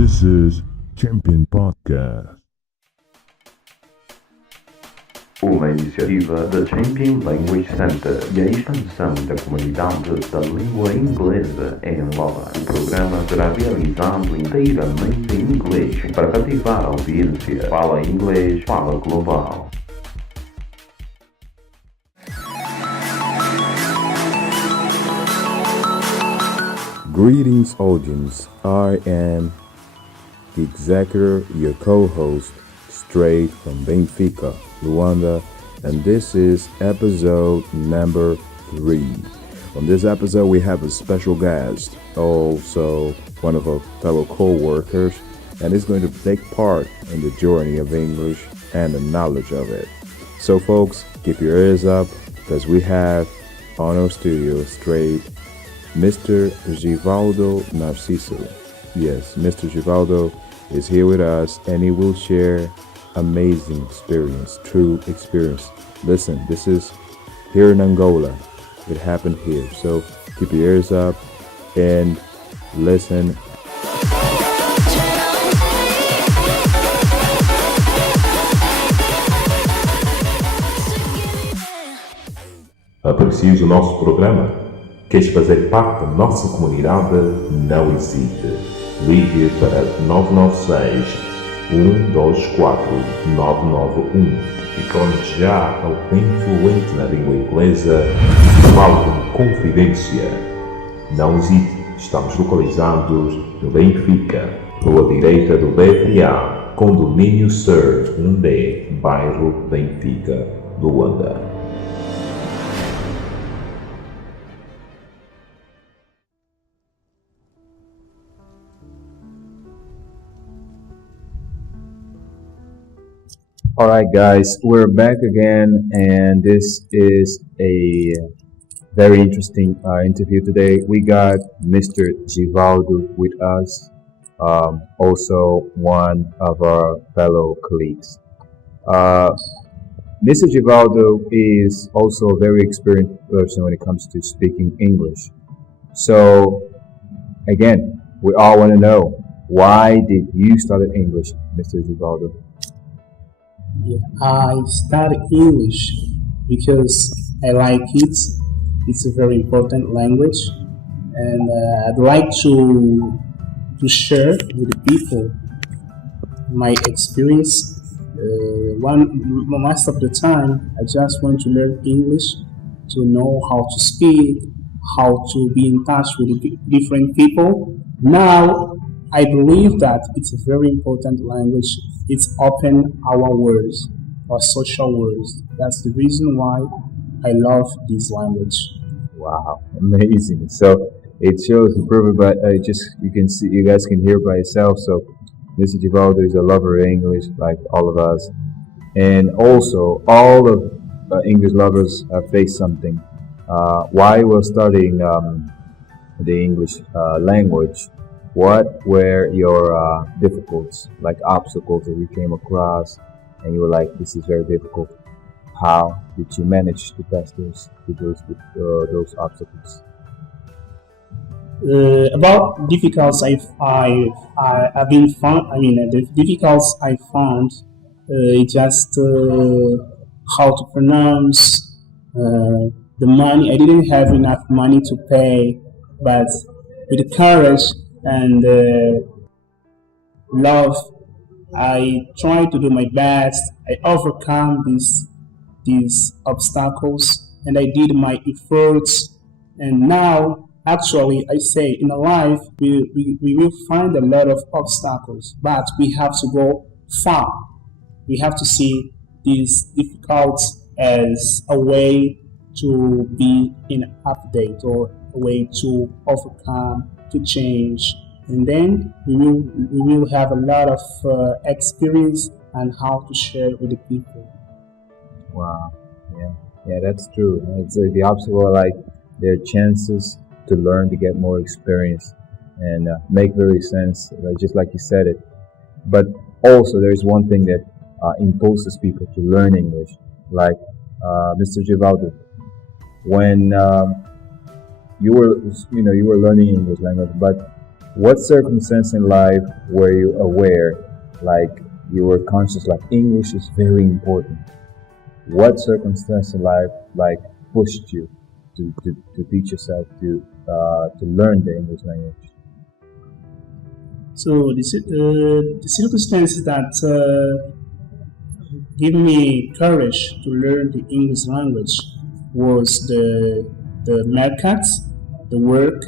This is Champion Podcast. Uma iniciativa da Champion Language Center e a expansão da comunidade da língua inglesa em Angola. O programa será realizado inteiramente em inglês para cativar a audiência. Fala inglês, fala global. Greetings, audience. I am the executor, your co-host, straight from Benfica, Luanda, and this is episode number 3. On this episode, we have a special guest, also one of our fellow co-workers, and is going to take part in the journey of English and the knowledge of it. So, folks, keep your ears up, because we have on our studio straight Mr. Givaldo Narciso. Yes, Mr. Givaldo is here with us, and he will share amazing experience, true experience. Listen, this is here in Angola. It happened here. So keep your ears up and listen. Aprecias o nosso programa? Queres fazer parte da nossa comunidade? Não hesite. Ligue para 996 124 991 e conte já alguém fluente na língua inglesa e fale com confidência. Não hesite, estamos localizados no Benfica, rua direita do BFA, condomínio Sur 1D, bairro Benfica, Luanda. All right, guys, we're back again, and this is a very interesting interview today. We got Mr. Givaldo with us, also one of our fellow colleagues. Mr. Givaldo is also a very experienced person when it comes to speaking English. So, again, we all want to know, why did you start English, Mr. Givaldo? Yeah, I studied English because I like it. It's a very important language, and I'd like to share with the people my experience. Most of the time, I just want to learn English to know how to speak, how to be in touch with different people. Now, I believe that it's a very important language. It's open our worlds, our social worlds. That's the reason why I love this language. Wow, amazing! So it shows the proof, but you can see, you guys can hear by yourself. So Mr. Givaldo is a lover of English, like all of us, and also all of English lovers face something. While we're studying the English language, what were your difficulties, like obstacles that you came across, and you were like, "This is very difficult." How did you manage to pass those obstacles? About difficulties I've been found. I mean, the difficulties I found just how to pronounce the money. I didn't have enough money to pay, but with courage and love, I try to do my best. I overcome these obstacles, and I did my efforts. And now, actually, I say in life we will find a lot of obstacles, but we have to go far. We have to see these difficulties as a way to be in update, or a way to overcome, to change, and then we will have a lot of experience on how to share with the people. Wow, yeah, that's true. It's the obstacle are like their chances to learn, to get more experience, and make very sense, just like you said it. But also, there's one thing that impulses people to learn English, like Mr. Givaldo. When you were learning English language, but What circumstance in life were you aware, like you were conscious, like English is very important? What circumstance in life, like, pushed you to teach yourself to learn the English language? So the circumstances that give me courage to learn the English language was the market, the work.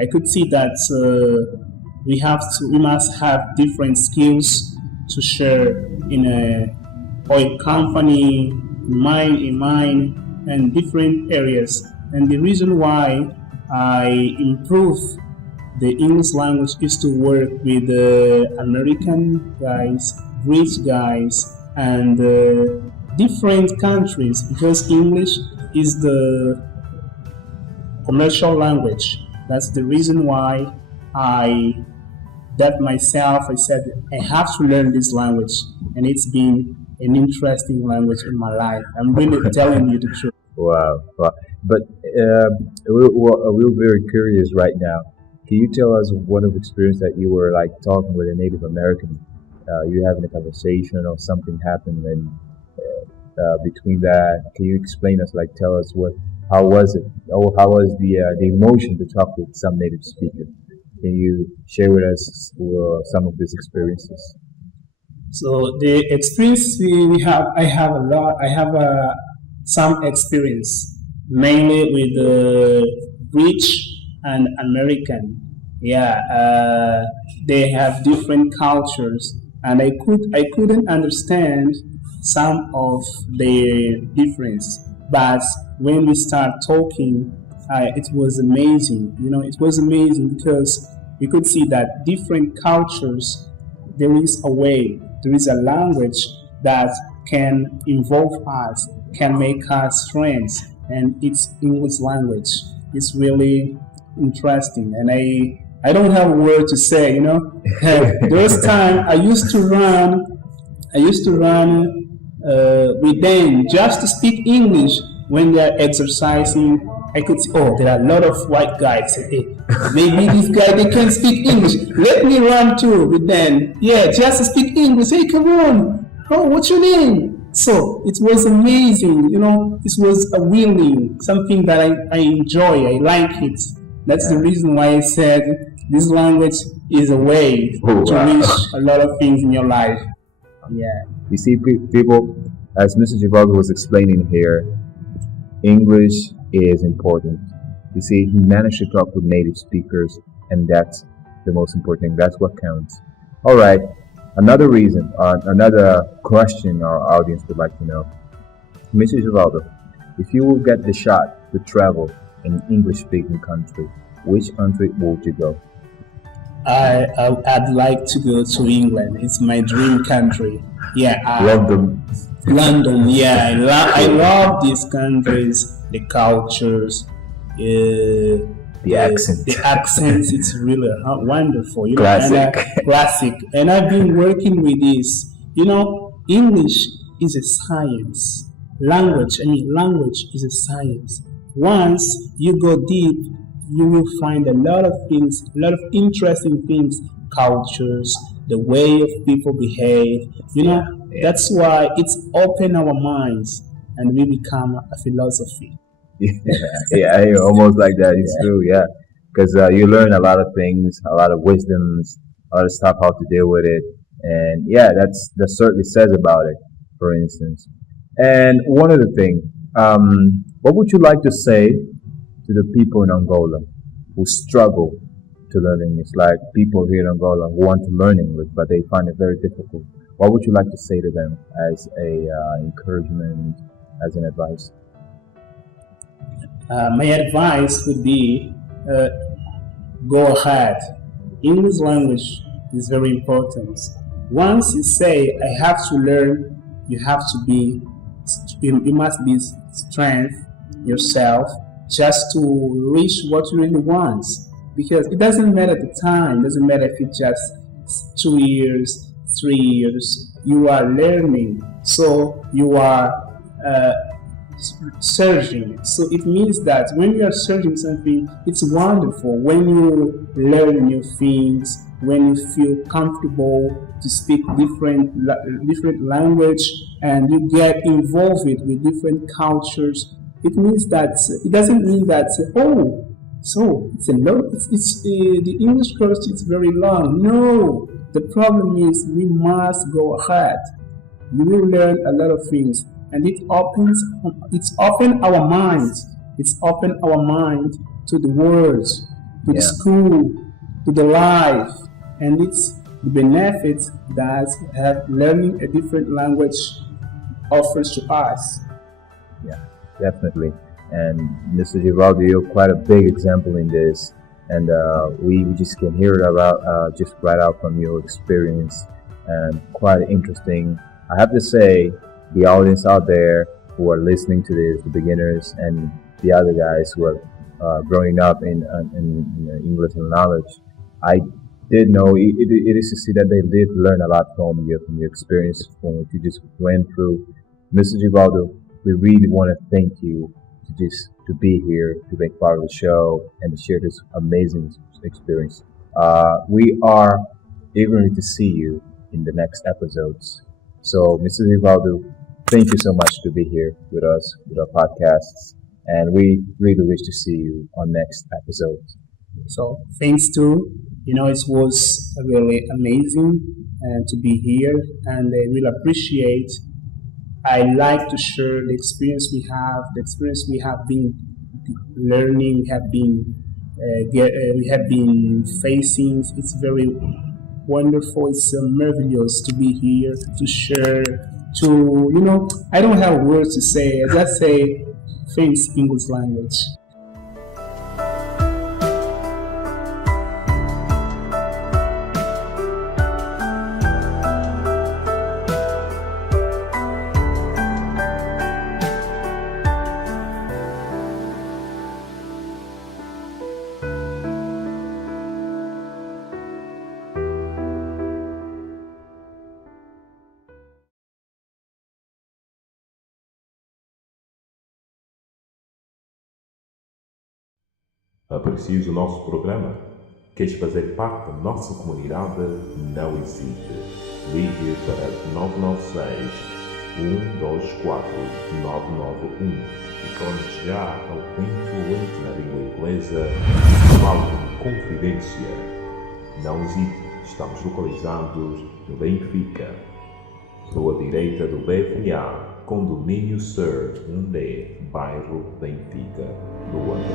I could see that we must have different skills to share in a oil company, in mine, and different areas. And the reason why I improve the English language is to work with the American guys, British guys, and different countries, because English is the commercial language. That's the reason why I said I have to learn this language, and it's been an interesting language in my life. I'm really telling you the truth. Wow, wow. But we're very curious right now. Can you tell us one of the experience that you were like talking with a Native American? You having a conversation or something happened, and between that, can you explain us? Like, tell us how was it? Or how was the emotion to talk with some native speaker? Can you share with us some of these experiences? So the experience we have, I have a lot. I have some experience, mainly with the British and American. Yeah, they have different cultures, and I couldn't understand some of the difference. But when we start talking, it was amazing. It was amazing because we could see that different cultures, there is a way, there is a language that can involve us, can make us friends, and it's English language. It's really interesting, and I don't have a word to say. Those time I used to run with them just to speak English when they are exercising. I could see, oh, there are a lot of white guys. Hey, maybe this guy, they can speak English. Let me run too with them. Yeah, just to speak English. Hey, come on. Oh, what's your name? So it was amazing. This was a willing, something that I enjoy. I like it. That's the reason why I said this language is a way to reach a lot of things in your life. Yeah. You see, people, as Mr. Givaldo was explaining here, English is important. You see, he managed to talk with native speakers, and that's the most important thing. That's what counts. All right. Another reason, another question our audience would like to know. Mr. Givaldo, if you will get the shot to travel in an English-speaking country, which country would you go? I'd like to go to England. It's my dream country. Yeah. London. Yeah. I love these countries, the cultures, the accent. The accents. It's really wonderful. Classic. Classic. And I've been working with this. English is a science. Language is a science. Once you go deep, you will find a lot of things, a lot of interesting things, cultures, the way of people behave. That's why it's open our minds and we become a philosophy. Yeah, almost like that. It's true, yeah. Because you learn a lot of things, a lot of wisdoms, a lot of stuff, how to deal with it. And yeah, that certainly says about it, for instance. And one other thing, what would you like to say to the people in Angola who struggle to learn English, like people here in Angola who want to learn English but they find it very difficult? What would you like to say to them as a encouragement, as an advice? My advice would be go ahead. English language is very important. Once you say I have to learn, you must be strength yourself just to reach what you really want. Because it doesn't matter the time, it doesn't matter if it's just 2 years, 3 years, you are learning. So you are searching. So it means that when you are searching something, it's wonderful. When you learn new things, when you feel comfortable to speak different language, and you get involved with different cultures, it means that it doesn't mean that so it's a lot. The English course is very long. No, the problem is we must go ahead. We will learn a lot of things, and it's open our minds. It's open our mind to the words, to the Yeah. school, to the life, and it's the benefits that have learning a different language offers to us. Yeah, definitely. And Mr. Givaldo, you're quite a big example in this, and we just can hear it about just right out from your experience, and quite interesting. I have to say, the audience out there who are listening to this, the beginners and the other guys who are growing up in English and knowledge, I did know it is to see that they did learn a lot from your experience, from what you just went through. Mr. Givaldo, we really want to thank you to be here, to be part of the show, and to share this amazing experience. We are eager to see you in the next episodes. So, Mr. Givaldo, thank you so much to be here with us, with our podcasts, and we really wish to see you on next episodes. So thanks to, it was really amazing to be here, and I will appreciate. I like to share the experience the experience we have been learning, we have been facing. It's very wonderful. It's marvelous to be here to share. I don't have words to say. I just say thanks, English language. Aprecias o nosso programa? Queres fazer parte da nossa comunidade? Não hesite. Ligue para 996 124 991 e torne-se já alguém fluente na língua inglesa. Fale com confidência. Não hesite, estamos localizados no Benfica, rua direita do BFA, Condomínio Sur 1D, bairro Benfica, Luanda.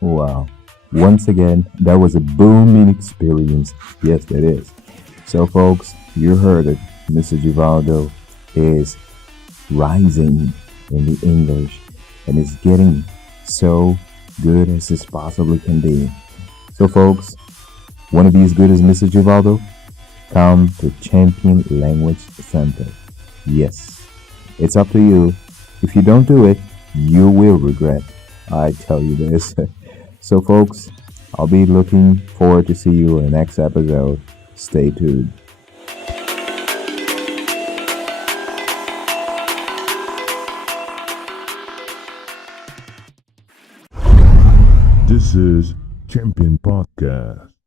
Wow. Once again, that was a booming experience. Yes, that is. So, folks, you heard it. Mr. Givaldo is rising in the English and is getting so good as it possibly can be. So, folks, want to be as good as Mr. Givaldo? Come to Champion Language Center. Yes, it's up to you. If you don't do it, you will regret. I tell you this. So, folks, I'll be looking forward to see you in the next episode. Stay tuned. This is Champion Podcast.